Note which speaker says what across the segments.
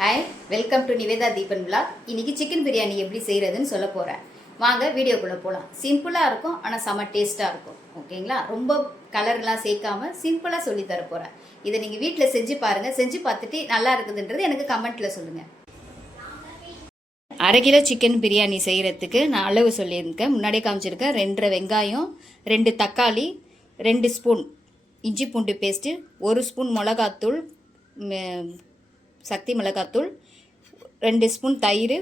Speaker 1: Hi welcome to Nivetha Deepan vlog இன்றைக்கி chicken biryani எப்படி செய்கிறதுன்னு சொல்ல போகிறேன் வாங்க வீடியோக்குள்ளே போகலாம் சிம்பிளாக இருக்கும் ஆனால் செம டேஸ்ட்டாக இருக்கும். ஓகேங்களா ரொம்ப கலர்லாம் சேர்க்காம சிம்பிளாக சொல்லி தர போகிறேன் இதை நீங்கள் வீட்டில் செஞ்சு பாருங்கள் செஞ்சு பார்த்துட்டு நல்லா இருக்குதுன்றது எனக்கு கமெண்ட்டில் சொல்லுங்கள் அரை கிலோ சிக்கன் பிரியாணி செய்கிறதுக்கு நான் அளவு சொல்லியிருக்கேன். முன்னாடியே காமிச்சிருக்கேன். ரெண்டரை வெங்காயம் ரெண்டு தக்காளி ரெண்டு ஸ்பூன் இஞ்சி பூண்டு பேஸ்ட்டு ஒரு ஸ்பூன் மிளகாத்தூள் சக்தி மிளகாத்தூள் ரெண்டு ஸ்பூன் தயிர்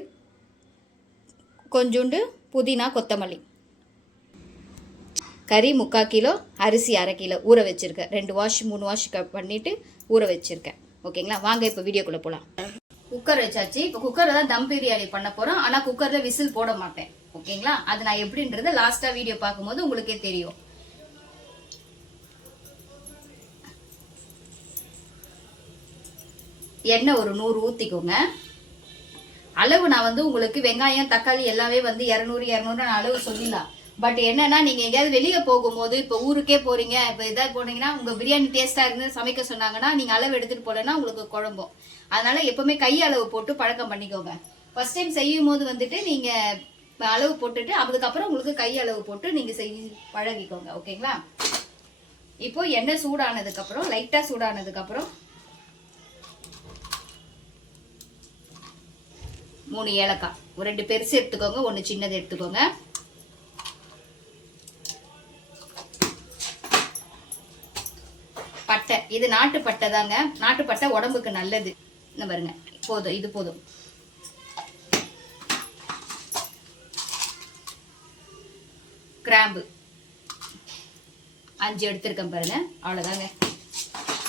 Speaker 1: கொஞ்சோண்டு புதினா கொத்தமல்லி. கறி முக்கால் கிலோ அரிசி அரை கிலோ ஊற வச்சுருக்கேன். ரெண்டு வாஷ் மூணு வாஷ் பண்ணிவிட்டு ஊற வச்சுருக்கேன். ஓகேங்களா? வாங்க இப்போ வீடியோக்குள்ளே போகலாம் குக்கர் வச்சாச்சு. இப்போ குக்கரில் தான் தம் பிரியாணி பண்ண போகிறோம் ஆனால் குக்கரில் விசில் போட மாட்டேன். ஓகேங்களா? அது நான் எப்படின்றத லாஸ்ட்டாக வீடியோ பார்க்கும்போது உங்களுக்கே தெரியும். எண்ணெய் ஒரு நூறு ஊற்றிக்கோங்க அளவு நான் வந்து உங்களுக்கு வெங்காயம் தக்காளி எல்லாமே வந்து இரநூறு இரநூறு நான் அளவு சொல்லிடலாம். பட் என்னன்னா நீங்க எங்கேயாவது வெளியே போகும்போது இப்போ ஊருக்கே போறீங்க இப்போ இதாக போனீங்கன்னா உங்க பிரியாணி டேஸ்டா இருந்து சமைக்க சொன்னாங்கன்னா நீங்க அளவு எடுத்துட்டு போலன்னா உங்களுக்கு குழம்பும். அதனால எப்பவுமே கை அளவு போட்டு பழக்கம் பண்ணிக்கோங்க. ஃபர்ஸ்ட் டைம் செய்யும் போது வந்துட்டு நீங்க அளவு போட்டுட்டு அதுக்கப்புறம் உங்களுக்கு கை அளவு போட்டு நீங்க செஞ்சு பழகிக்கோங்க. ஓகேங்களா இப்போ எண்ணெய் சூடானதுக்கு அப்புறம் லைட்டா சூடானதுக்கு அப்புறம் மூணு ஏலக்காய். ஒரு ரெண்டு பெருசு எடுத்துக்கோங்க ஒன்று சின்னது எடுத்துக்கோங்க. பட்டை. இது நாட்டு பட்டை தாங்க. நாட்டு பட்டை உடம்புக்கு நல்லது. இன்னும் பாருங்க. போதும் இது போதும். கிராம்பு. அஞ்சு எடுத்திருக்கேன் பாருங்க. அவ்வளோதாங்க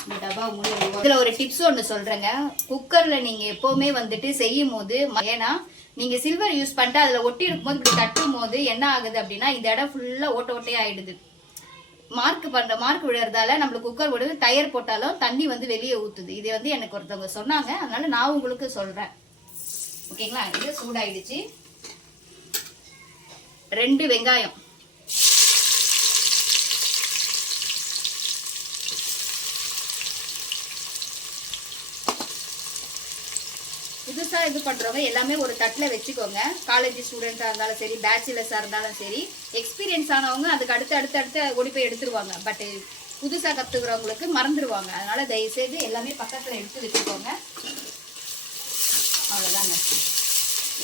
Speaker 1: இந்த டப்பா மூடி இதுல ஒரு டிப்ஸ் ஒன்று சொல்றேங்க. குக்கர்ல நீங்க எப்பவுமே வந்துட்டு செய்யும் போது ஏன்னா நீங்க சில்வர் யூஸ் பண்ணிட்டு அதுல ஒட்டி இருக்கும்போது இப்படி தட்டும் போது என்ன ஆகுது அப்படின்னா இந்த இடம் ஃபுல்லா ஓட்ட ஓட்டையா ஆயிடுது. மார்க் பண்ற மார்க் விழுறதால நம்மளுக்கு குக்கர் விடுது டயர் போட்டாலும் தண்ணி வந்து வெளியே ஊத்துது. இது வந்து எனக்கு ஒருத்தவங்க சொன்னாங்க. அதனால நான் உங்களுக்கு சொல்றேன். ஓகேங்களா இது சூடாயிடுச்சு. ரெண்டு வெங்காயம். புதுசாக இது பண்ணுறவங்க எல்லாமே ஒரு தட்டில் வச்சுக்கோங்க. காலேஜ் ஸ்டூடெண்ட்ஸாக இருந்தாலும் சரி பேச்சுலர்ஸாக இருந்தாலும் சரி எக்ஸ்பீரியன்ஸ் ஆனவங்க அதுக்கு அடுத்து அடுத்து அடுத்து ஓடி போய் எடுத்துருவாங்க. பட் புதுசாக கற்றுக்குறவங்களுக்கு மறந்துடுவாங்க அதனால் தயவு செய்து எல்லாமே பக்கத்தில் எடுத்து வச்சுக்கோங்க. அவ்வளோதாங்க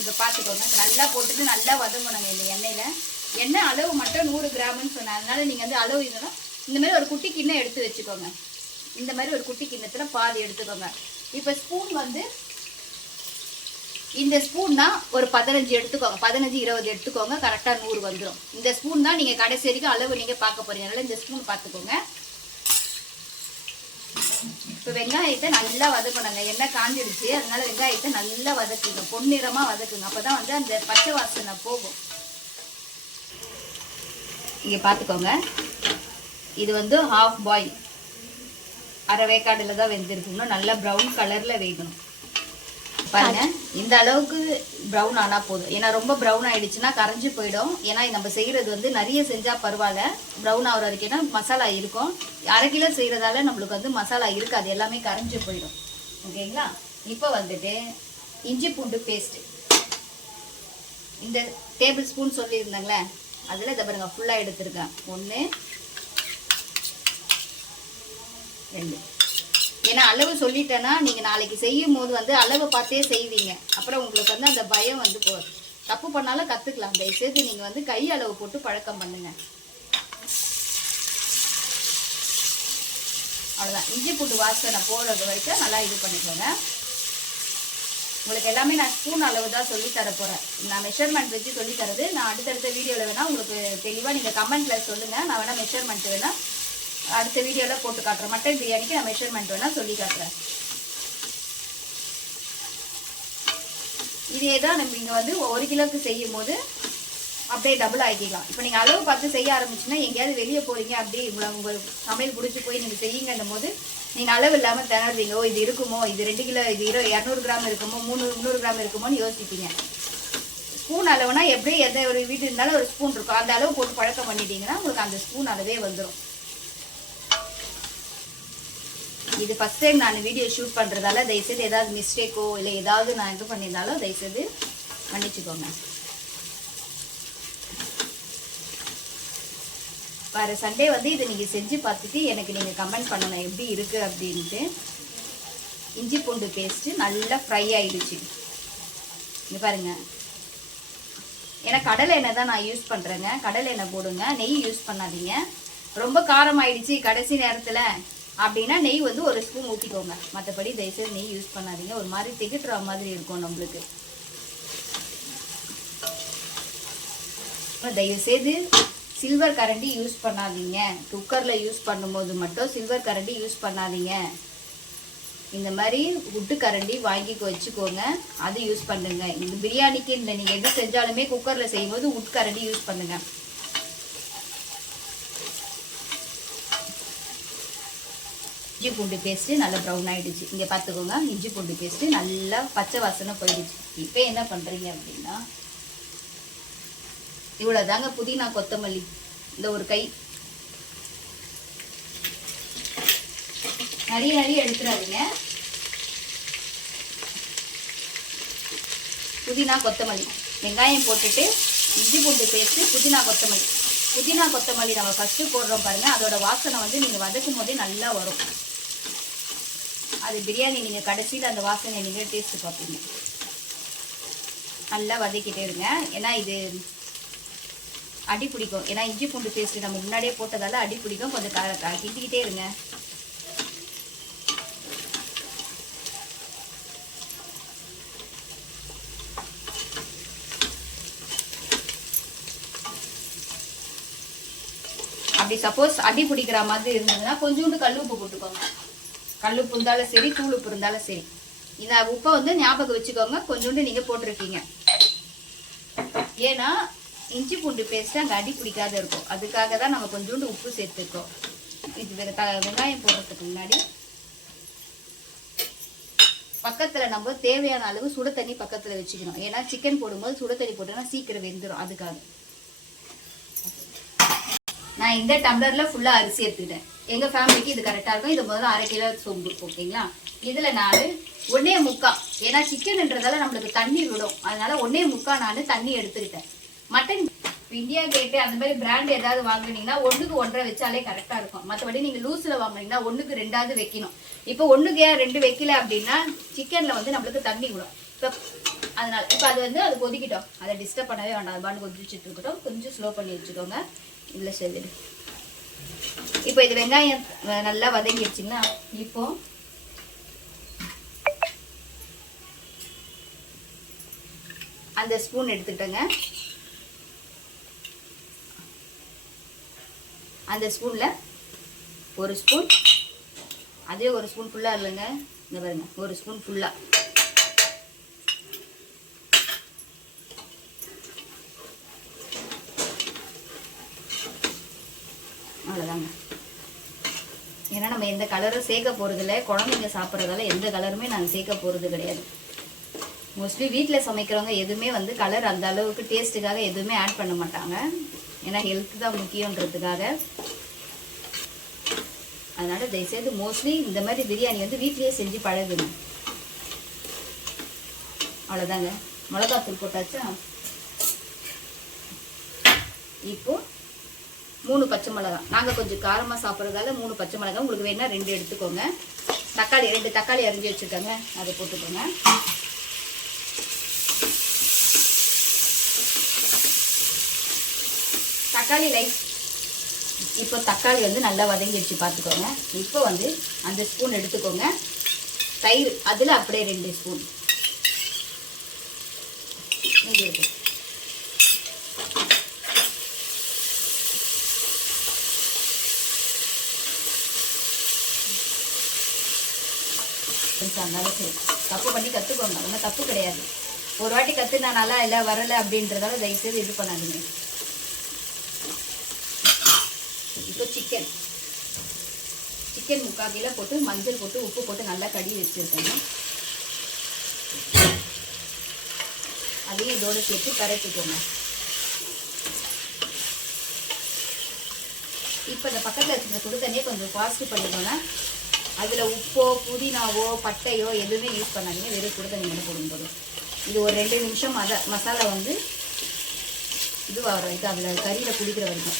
Speaker 1: இதை பார்த்துக்கோங்க. நல்லா போட்டுட்டு நல்லா வதங்கணுங்க இந்த எண்ணெயில். எண்ணெய் அளவு மட்டும் நூறு கிராம்னு சொன்னேன். அதனால் நீங்கள் வந்து அளவு இதெல்லாம் இந்த மாதிரி ஒரு குட்டி கிண்ணம் எடுத்து வச்சுக்கோங்க. இந்த மாதிரி ஒரு குட்டி கிண்ணத்தில் பாதி எடுத்துக்கோங்க. இப்போ ஸ்பூன் வந்து இந்த ஸ்பூன்னா ஒரு பதினஞ்சு எடுத்துக்கோங்க. பதினஞ்சு இருபது எடுத்துக்கோங்க. கரெக்டாக நூறு வந்துடும் இந்த ஸ்பூன் தான் நீங்கள் கடைசி வரைக்கும் அளவு நீங்கள் பார்க்க போகிறீங்க அதனால இந்த ஸ்பூன் பார்த்துக்கோங்க. இப்போ வெங்காயத்தை நல்லா வதக்கணுங்க. எண்ணெய் காஞ்சிடுச்சு அதனால வெங்காயத்தை நல்லா வதக்குங்க. பொன்னிறமாக வதக்குங்க. அப்போ தான் வந்து அந்த பச்சை வாசனை போகும். இங்கே பார்த்துக்கோங்க. இது வந்து ஹாஃப் பாயில் அரை வேக்காடில் தான் வெந்திருக்கணும். நல்லா ப்ரௌன் கலரில் வேகணும். பாருங்க. இந்த அளவுக்கு ப்ரௌன் ஆனா போதும். ஏன்னா ரொம்ப ப்ரௌன் ஆயிடுச்சுன்னா கரைஞ்சு போயிடும். ஏன்னா நம்ம செய்யறது வந்து நிறைய செஞ்சா பரவாயில்ல. ப்ரௌன் ஆகிற வரைக்கும் மசாலா இருக்கும். அரை கிலோ செய்யறதால நம்மளுக்கு வந்து மசாலா இருக்காது. எல்லாமே கரைஞ்சு போயிடும். ஓகேங்களா? இப்போ வந்துட்டு இஞ்சி பூண்டு பேஸ்ட் இந்த டேபிள் ஸ்பூன் சொல்லியிருந்தாங்களே அதில் இதை பாருங்க ஃபுல்லாக எடுத்திருக்கேன். ஒன்று ரெண்டு. ஏன்னா அளவு சொல்லிட்டேன்னா நீங்கள் நாளைக்கு செய்யும் போது வந்து அளவு பார்த்தே செய்வீங்க. அப்புறம் உங்களுக்கு வந்து அந்த பயம் வந்து போ தப்பு பண்ணாலும் கற்றுக்கலாம் தயவுசெய்து நீங்கள் வந்து கை அளவு போட்டு பழக்கம் பண்ணுங்க. அவ்வளோதான் இஞ்சி பூண்டு வாசனை போடுறது வரைக்கும் நல்லா இது பண்ணிக்கோங்க. உங்களுக்கு எல்லாமே நான் ஸ்பூன் அளவு தான் சொல்லி தர போகிறேன் நான் மெஷர்மெண்ட் வச்சு சொல்லி தரது. நான் அடுத்தடுத்த வீடியோவில் வேணால் உங்களுக்கு தெளிவாக நீங்கள் கமெண்ட்டில் சொல்லுங்கள் நான் வேணால் மெஷர்மெண்ட் வேணால் அடுத்த வீடியோவில் போட்டு காட்டுறேன். மட்டன் பிரியாணிக்கு நான் மெஷர்மெண்ட் வேணால் சொல்லி காட்டுறேன். இதே தான் நம்ம இங்கே வந்து ஒரு கிலோக்கு செய்யும் போது அப்படியே டபுள் ஆக்கிக்கலாம் இப்போ நீங்கள் அளவு பார்த்து செய்ய ஆரம்பிச்சுன்னா எங்கேயாவது வெளியே போறீங்க அப்படியே இவ்வளோ உங்களுக்கு சமையல் பிடிச்சி போய் நீங்கள் செய்யுங்கன்னும் போது நீங்கள் அளவு இல்லாமல் திணறுவீங்க. ஓ இது இருக்குமோ? இது ரெண்டு கிலோ இது இரு இரநூறு கிராம் இருக்குமோ? மூணு முந்நூறு கிராம் இருக்குமோன்னு யோசிப்பீங்க. ஸ்பூன் அளவுனா எப்படியும் எந்த ஒரு வீட்டு இருந்தாலும் ஒரு ஸ்பூன் இருக்கும். அந்த அளவு போட்டு பழக்கம் பண்ணிட்டீங்கன்னா உங்களுக்கு அந்த ஸ்பூன் அளவே வந்துடும் இது ஃபஸ்ட் டைம் நான் வீடியோ ஷூட் பண்ணுறதால தயவுசெய்து ஏதாவது மிஸ்டேக்கோ இல்லை ஏதாவது நான் இது பண்ணியிருந்தாலும் தயவுசெய்து மன்னிச்சுக்கோங்க. வர சண்டே வந்து இதை நீங்கள் செஞ்சு பார்த்துட்டு எனக்கு நீங்கள் கமெண்ட் பண்ணணும் எப்படி இருக்குது அப்படின்ட்டு. இஞ்சி பூண்டு பேஸ்ட்டு நல்லா ஃப்ரை ஆயிடுச்சு. இங்கே பாருங்க. ஏன்னா கடலை எண்ணெய் தான் நான் யூஸ் பண்ணுறேங்க கடலை எண்ணெய் போடுங்க. நெய் யூஸ் பண்ணாதீங்க. ரொம்ப காரம் ஆயிடுச்சு கடைசி நேரத்தில். அப்படின்னா நெய் வந்து ஒரு ஸ்பூன் ஊற்றிக்கோங்க மற்றபடி தயவுசெய்து நெய் யூஸ் பண்ணாதீங்க. ஒரு மாதிரி திகட்டுற மாதிரி இருக்கும் நம்மளுக்கு. தயவுசெய்து சில்வர் கரண்டி யூஸ் பண்ணாதீங்க. குக்கரில் யூஸ் பண்ணும்போது மட்டும் சில்வர் கரண்டி யூஸ் பண்ணாதீங்க. இந்த மாதிரி உட்டு கரண்டி வாங்கி வச்சுக்கோங்க. அது யூஸ் பண்ணுங்க. இந்த பிரியாணிக்கு இந்த நீங்கள் எது செஞ்சாலுமே குக்கரில் செய்யும்போது உட் கரண்டி யூஸ் பண்ணுங்க. இஞ்சி பூண்டு பேஸ்ட்டு நல்லா ப்ரௌன் ஆகிடுச்சு இங்கே பார்த்துக்கோங்க இஞ்சி பூண்டு பேஸ்ட்டு நல்லா பச்சை வாசனை போயிடுச்சு. இப்போ என்ன பண்ணுறீங்க அப்படின்னா இவ்வளோ தாங்க புதினா கொத்தமல்லி. இந்த ஒரு கை. நிறைய நிறைய எடுத்துடாதீங்க புதினா கொத்தமல்லி. வெங்காயம் போட்டுட்டு இஞ்சி பூண்டு பேஸ்ட்டு புதினா கொத்தமல்லி. புதினா கொத்தமல்லி நம்ம ஃபஸ்ட்டு போடுறோம் பாருங்கள் அதோட வாசனை வந்து நீங்கள் வதக்கும் போதே நல்லா வரும். அது பிரியாணி நீங்கள் கடைசியில் அந்த வாசனை நீங்கள் டேஸ்ட்டு பார்ப்பீங்க. நல்லா வதக்கிட்டே இருங்க. ஏன்னா இது அடி பிடிக்கும். ஏன்னா இஞ்சி பூண்டு பேஸ்ட் நம்ம முன்னாடியே போட்டதால் அடி பிடிக்கும். கொஞ்சம் க க- கிண்டிக்கிட்டே இருங்க. அப்படி சப்போஸ் அடி பிடிக்கிற மாதிரி இருந்ததுன்னா கொஞ்சோண்டு கல் உப்பு போட்டுக்கோங்க. கல்லுப்பு இருந்தாலும் சரி தூளுப்பு இருந்தாலும் சரி. இந்த உப்பை வந்து ஞாபகம் வச்சுக்கோங்க. கொஞ்சோண்டு நீங்கள் போட்டிருக்கீங்க. ஏன்னா இஞ்சி பூண்டு பேஸ்ட் அங்கே அடி பிடிக்காத இருக்கும். அதுக்காக தான் நம்ம கொஞ்சோண்டு உப்பு சேர்த்துருக்கோம். இது வெங்காயம் போடுறதுக்கு முன்னாடி. பக்கத்தில் நம்ம தேவையான அளவு சுட தண்ணி பக்கத்தில் வச்சுக்கணும். ஏன்னா சிக்கன் போடும்போது சுட தண்ணி போட்டோம்னா சீக்கிரம் வெந்துடும் அதுக்காக. நான் இந்த டம்ளரில் ஃபுல்லாக அரிசி எடுத்துக்கிட்டேன். எங்கள் ஃபேமிலிக்கு இது கரெக்டாக இருக்கும். இது முதல்ல அரை கிலோ சோம்பு ஓகேங்களா? இதில் நான் ஒன்னே முக்கா. ஏன்னா சிக்கன்ன்றதால நம்மளுக்கு தண்ணி விடும். அதனால் ஒன்னே முக்கா நான் தண்ணி எடுத்துக்கிட்டேன். மட்டன் இந்தியா கேட்டு அந்த மாதிரி பிராண்ட் ஏதாவது வாங்குனீங்கன்னா ஒன்றுக்கு ஒன்றரை வச்சாலே கரெக்டாக இருக்கும். மற்றபடி நீங்கள் லூஸில் வாங்குனீங்கன்னா ஒன்றுக்கு ரெண்டாவது வைக்கணும். இப்போ ஒன்றுக்கு ஏன் ரெண்டு வைக்கல அப்படின்னா சிக்கனில் வந்து நம்மளுக்கு தண்ணி விடும். இப்போ அதனால் இப்போ அது வந்து அது கொதிக்கிட்டோம். அதை டிஸ்டர்ப் பண்ணவே வேண்டாம். அது பாண்டு கொதிச்சுட்டு இருக்கட்டும். கொஞ்சம் ஸ்லோ பண்ணி வச்சுக்கோங்க. இதில் சரி இப்போ இது வெங்காயம் நல்லா வதங்கிடுச்சுங்களா? இப்போ அந்த ஸ்பூன் எடுத்துக்கிட்டேங்க அந்த ஸ்பூனில் ஒரு ஸ்பூன் அதே ஒரு ஸ்பூன் ஃபுல்லாக இல்லைங்க. இந்த பாருங்க ஒரு ஸ்பூன் ஃபுல்லாக அவ்வளோதாங்க ஏன்னா நம்ம எந்த கலரும் சேர்க்க போகிறதில்ல குழந்தைங்க சாப்பிட்றதால எந்த கலருமே நாங்கள் சேர்க்க போகிறது கிடையாது. மோஸ்ட்லி வீட்டில் சமைக்கிறவங்க எதுவுமே வந்து கலர் அந்த அளவுக்கு டேஸ்ட்டுக்காக எதுவுமே ஆட் பண்ண மாட்டாங்க. ஏன்னா ஹெல்த் தான் முக்கியன்றதுக்காக அதனால் தயவுசெய்து மோஸ்ட்லி இந்த மாதிரி பிரியாணி வந்து வீட்லேயே செஞ்சு பழகுங்க. அவ்வளோதாங்க மிளகாத்தூள் போட்டாச்சா? இப்போது மூணு பச்சை மிளகாய் நாங்கள் கொஞ்சம் காரமாக சாப்பிட்றதால மூணு பச்சை மிளகாய் உங்களுக்கு வேணால் ரெண்டு எடுத்துக்கோங்க. தக்காளி ரெண்டு தக்காளி அரிஞ்சு வச்சுருக்காங்க. அதை போட்டுக்கோங்க. தக்காளி லைட். இப்போ தக்காளி வந்து நல்லா வதங்கிடுச்சு பார்த்துக்கோங்க. இப்போ வந்து அந்த ஸ்பூன் எடுத்துக்கோங்க. தயிர் அதில் அப்படியே ரெண்டு ஸ்பூன் மீதி இருக்கு கொஞ்சம் இருந்தாலும் சரி தப்பு பண்ணி கற்றுக்கோங்க ஒன்றும் தப்பு கிடையாது. ஒரு வாட்டி கற்றுனா நல்லா இல்லை வரலை அப்படின்றதால தயவுசெய்து இது பண்ணாதீங்க. இப்போ சிக்கன் சிக்கன் முக்கால் கிலோ போட்டு மஞ்சள் போட்டு உப்பு போட்டு நல்லா கடி வச்சுருக்கேன் அதையும் இதோடு சேர்த்து கரைச்சிக்கோங்க. இப்போ இந்த பக்கத்தில் இருக்கிற சுடு தண்ணியை கொஞ்சம் பாசிட்டிவ் பண்ணிக்கோங்க. அதில் உப்போ புதினாவோ பட்டையோ எதுவுமே யூஸ் பண்ணாதீங்க. வெறும் கூட தண்ணி மட்டும் போடும் போது இது ஒரு ரெண்டு நிமிஷம் அதை மசாலா வந்து இதுவாகிற இது அதில் கறியில் குடிக்கிற வரைக்கும்.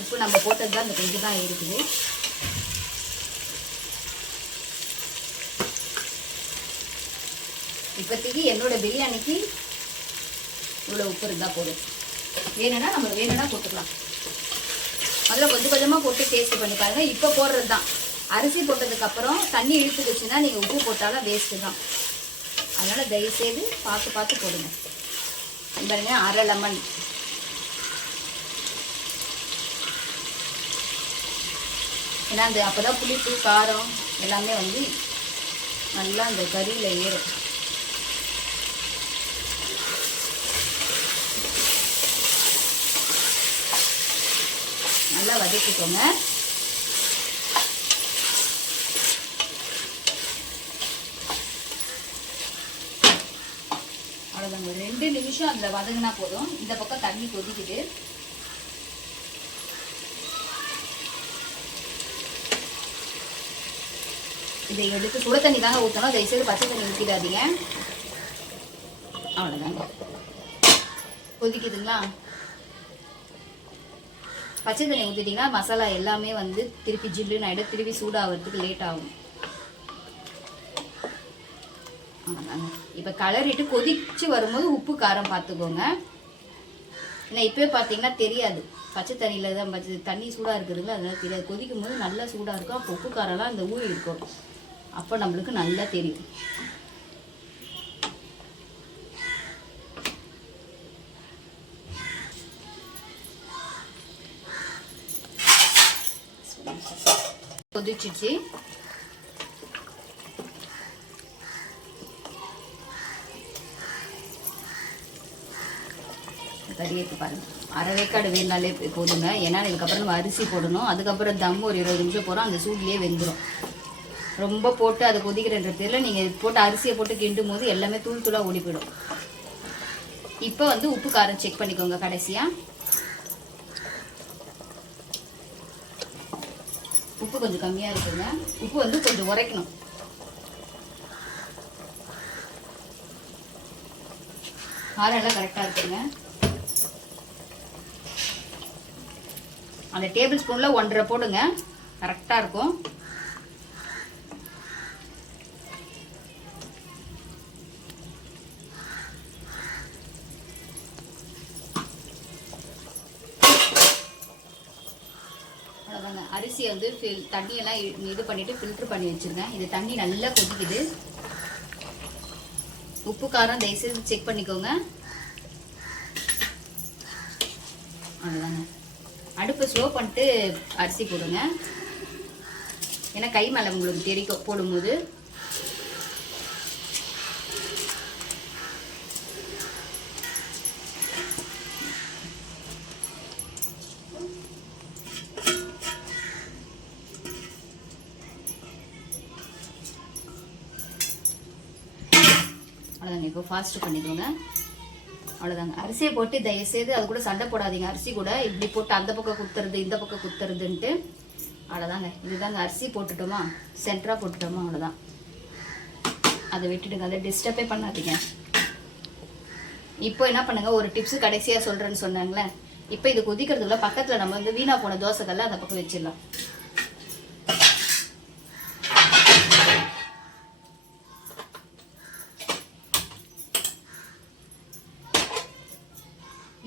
Speaker 1: உப்பு நம்ம போட்டது தான் இந்த கொஞ்சம் தான் இருக்குது. இப்போதைக்கு என்னோடய பிரியாணிக்கு இவ்வளோ உப்பு இருந்தால் போதும். வேணும்னா நம்ம வேணும்னா போட்டுக்கலாம். அதில் கொஞ்சம் கொஞ்சமாக போட்டு டேஸ்ட் பண்ணி பாருங்கள் இப்போ போடுறது தான் அரிசி போட்டதுக்கப்புறம் தண்ணி இழுத்துக்குச்சுன்னா நீங்கள் உப்பு போட்டாலும் வேஸ்ட்டு தான். அதனால் தயவுசெய்து பார்த்து பார்த்து போடுங்க. பாருங்க அரை லெமன் ஏன்னா அந்த அப்போ தான் புளிப்பு காரம் எல்லாமே வந்து நல்லா அந்த கறியில் ஏறும். நல்லா வதக்கிக்கோங்க. அவ்வளோதாங்க ஒரு ரெண்டு நிமிஷம் அதில் வதங்கினா போதும். இந்த பக்கம் தண்ணி கொதிக்குது. இதை எடுத்து சுட தண்ணி தாங்க ஊற்றணும் தயவுசெய்து பச்சை தண்ணி ஊற்றிடாதீங்க அவ்வளோதாங்க கொதிக்குதுங்களா? பச்சை தண்ணி ஊற்றிட்டிங்கன்னா மசாலா எல்லாமே வந்து திருப்பி ஜில்லுன்னு ஆகிடும் திருப்பி சூடாகிறதுக்கு லேட் ஆகும். இப்போ கலரிட்டு கொதிச்சு வரும்போது உப்பு காரம் பார்த்துக்கோங்க ஏன்னா இப்போயே பார்த்தீங்கன்னா தெரியாது. பச்சை தண்ணியில் தான் பச்சை தண்ணி சூடாக இருக்குதுங்க. அதனால் தெரியாது. கொதிக்கும் போது நல்லா சூடாக இருக்கும். அப்போ உப்பு காரம்லாம் அந்த ஊறி இருக்கும். அப்போ நம்மளுக்கு நல்லா தெரியும். கொதிச்சிச்சு கறி அரை வேக்காடு வேணாலே போதுங்க ஏன்னா இதுக்கப்புறம் நம்ம அரிசி போடணும். அதுக்கப்புறம் தம் ஒரு இருபது நிமிஷம் போகிறோம் அந்த சூட்லேயே வெந்துடும் ரொம்ப போட்டு அதை கொதிக்கிறன்ற பேரில் நீங்கள் போட்டு அரிசியை போட்டு கிண்டும் போது எல்லாமே தூள் தூளாக ஓடி போயிடும். இப்போ வந்து உப்பு காரம் செக் பண்ணிக்கோங்க கடைசியாக உப்பு கொஞ்சம் கம்மியாக இருக்குங்க. உப்பு வந்து கொஞ்சம் உரைக்கணும். காரம் எல்லாம் கரெக்டாக இருக்குங்க. அந்த டேபிள் ஸ்பூனில் ஒன்றரை போடுங்க. கரெக்டாக இருக்கும் அவ்வளோதாங்க அரிசியை வந்து ஃபில் தண்ணியெல்லாம் இது பண்ணிவிட்டு ஃபில்ட்ரு பண்ணி வச்சுருங்க இது தண்ணி நல்லா கொதிக்குது. உப்பு காரம் தயவுசெய்து செக் பண்ணிக்கோங்க. அவ்வளோதாங்க அடுப்பு ஸ்லோ பண்ணிட்டு அரிசி போடுங்க. ஏன்னா கை மேலே உங்களுக்கு தெரிக்கும் போடும்போது. ஃபாஸ்ட்டு பண்ணிக்கோங்க. அவ்வளோதாங்க அரிசியை போட்டு தயவுசெய்து அது கூட சண்டை போடாதீங்க. அரிசி கூட இப்படி போட்டு அந்த பக்கம் குத்துறது இந்த பக்கம் குத்துறதுன்ட்டு. அவ்வளோதாங்க இதுதாங்க அரிசி போட்டுட்டோமா? சென்டராக போட்டுட்டோமா? அவ்வளோதான் அதை விட்டுடுங்க. அதை டிஸ்டர்பே பண்ணாதீங்க. இப்போ என்ன பண்ணுங்க? ஒரு டிப்ஸ் கடைசியாக சொல்கிறேன்னு சொன்னாங்களே. இப்போ இது கொதிக்கிறதுக்குள்ள பக்கத்தில் நம்ம வந்து வீணாக போன தோசைக்கல்ல அந்த பக்கம் வச்சிடலாம்.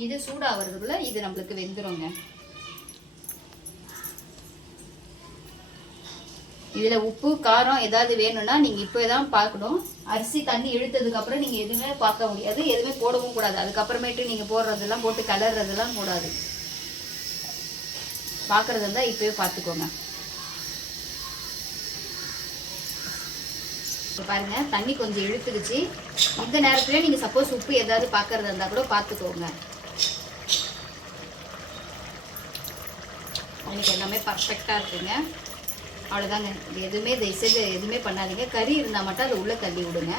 Speaker 1: இது சூடாகிறதுக்குள்ள இது நம்மளுக்கு வெந்துருங்க. இதில் உப்பு காரம் ஏதாவது வேணும்னா நீங்கள் இப்போ தான் பார்க்கணும். அரிசி தண்ணி இழுத்ததுக்கப்புறம் நீங்கள் எதுவுமே பார்க்க முடியாது. எதுவுமே போடவும் கூடாது. அதுக்கப்புறமேட்டு நீங்கள் போடுறதெல்லாம் போட்டு கலர்றதெல்லாம் கூடாது பார்க்கறது இருந்தால் இப்போயே பார்த்துக்கோங்க. இப்போ பாருங்க தண்ணி கொஞ்சம் இழுத்துடுச்சு. இந்த நேரத்துல நீங்கள் சப்போஸ் உப்பு ஏதாவது பார்க்குறதா இருந்தால் கூட பார்த்துக்கோங்க. உங்களுக்கு எல்லாமே பர்ஃபெக்டாக இருக்குங்க. அவ்வளோதாங்க எதுவுமே எதுவுமே தயவுசெய்து எதுவுமே பண்ணாதீங்க. கறி இருந்தால் மட்டும் அதை உள்ளே தள்ளி விடுங்க.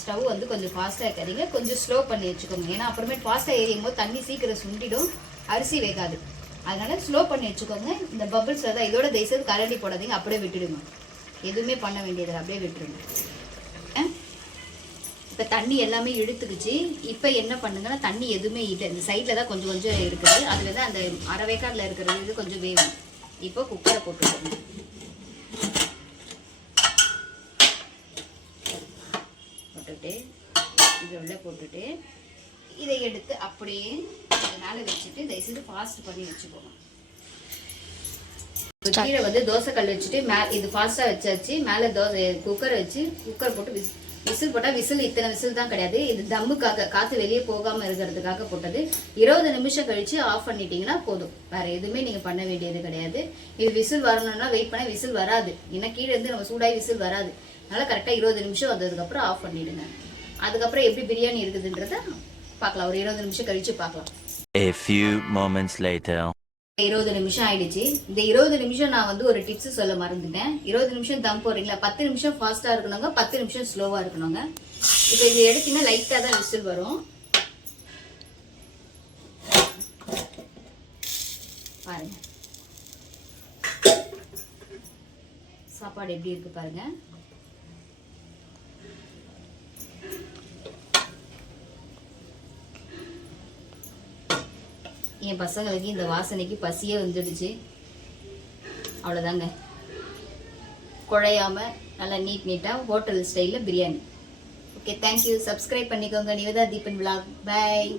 Speaker 1: ஸ்டவ் வந்து கொஞ்சம் ஃபாஸ்ட்டாக வைக்காதீங்க. கொஞ்சம் ஸ்லோ பண்ணி வச்சுக்கோங்க. ஏன்னா அப்புறமேட்டு ஃபாஸ்ட்டாக எரியும் போது தண்ணி சீக்கிரம் சுண்டிடும். அரிசி வேகாது. அதனால் ஸ்லோ பண்ணி வச்சுக்கோங்க. இந்த பபிள்ஸ் தான் இதோட தயவுசெய்து கரண்டி போடாதீங்க. அப்படியே விட்டுடுங்க. எதுவுமே பண்ண வேண்டியதில்லை. அப்படியே விட்டுருங்க இப்போ தண்ணி எல்லாமே இழுத்துக்குச்சு. இப்போ என்ன பண்ணுங்கன்னா தண்ணி எதுவுமே இல்லை. இந்த சைடில் தான் கொஞ்சம் கொஞ்சம் இருக்குது. அதில் தான் அந்த அரை இருக்கிற இருக்கிறது இது கொஞ்சம் வேகும் இப்போ குக்கரை போட்டுக்கோங்க. போட்டுட்டு இது உள்ள போட்டுட்டு இதை எடுத்து அப்படியே அதனால் மேலே வச்சுட்டு தயவுசெய்து ஃபாஸ்ட் பண்ணி வச்சுக்கோங்க. கீழே வந்து தோசை கல் வச்சுட்டு மே இது ஃபாஸ்ட்டாக வச்சாச்சு. மேலே தோசை குக்கர் வச்சு குக்கர் போட்டு விஸ் விசில் போட்டால் விசில் இத்தனை விசில் தான் கிடையாது. இது தம்முக்காக காற்று வெளியே போகாமல் இருக்கிறதுக்காக போட்டது. இருபது நிமிஷம் கழிச்சு ஆஃப் பண்ணிட்டீங்கன்னா போதும். வேற எதுவுமே நீங்கள் பண்ண வேண்டியது கிடையாது. இது விசில் வரணும்னா வெயிட் பண்ண விசில் வராது. ஏன்னா கீழே இருந்து நம்ம சூடாகி விசில் வராது. அதனால் கரெக்டாக இருபது நிமிஷம் வந்ததுக்கப்புறம் ஆஃப் பண்ணிடுங்க. அதுக்கப்புறம் எப்படி பிரியாணி இருக்குதுன்றத பார்க்கலாம். ஒரு இருபது நிமிஷம் கழிச்சு பார்க்கலாம்.
Speaker 2: A few moments later.
Speaker 1: இருபது நிமிஷம் ஆயிடுச்சு. இந்த இருபது நிமிஷம் நான் வந்து ஒரு டிப்ஸ் சொல்ல மறந்துட்டேன். இருபது நிமிஷம் தம் போடுறீங்களா? பத்து நிமிஷம் ஃபாஸ்ட்டாக இருக்கணுங்க பத்து நிமிஷம் ஸ்லோவாக இருக்கணுங்க. இப்போ இது எடுத்தீங்கன்னா லைட்டாக தான் விசில் வரும். பாருங்க. சாப்பாடு எப்படி இருக்கு பாருங்க. என் பசங்களுக்கு இந்த வாசனைக்கு பசியே வந்துடுச்சு. அவ்வளோதாங்க குழையாம நல்லா நீட் நீட்டாக ஹோட்டல் ஸ்டைலில் பிரியாணி. ஓகே தேங்க்யூ சப்ஸ்கிரைப் பண்ணிக்கோங்க. நிவேதா தீபன் விழா பை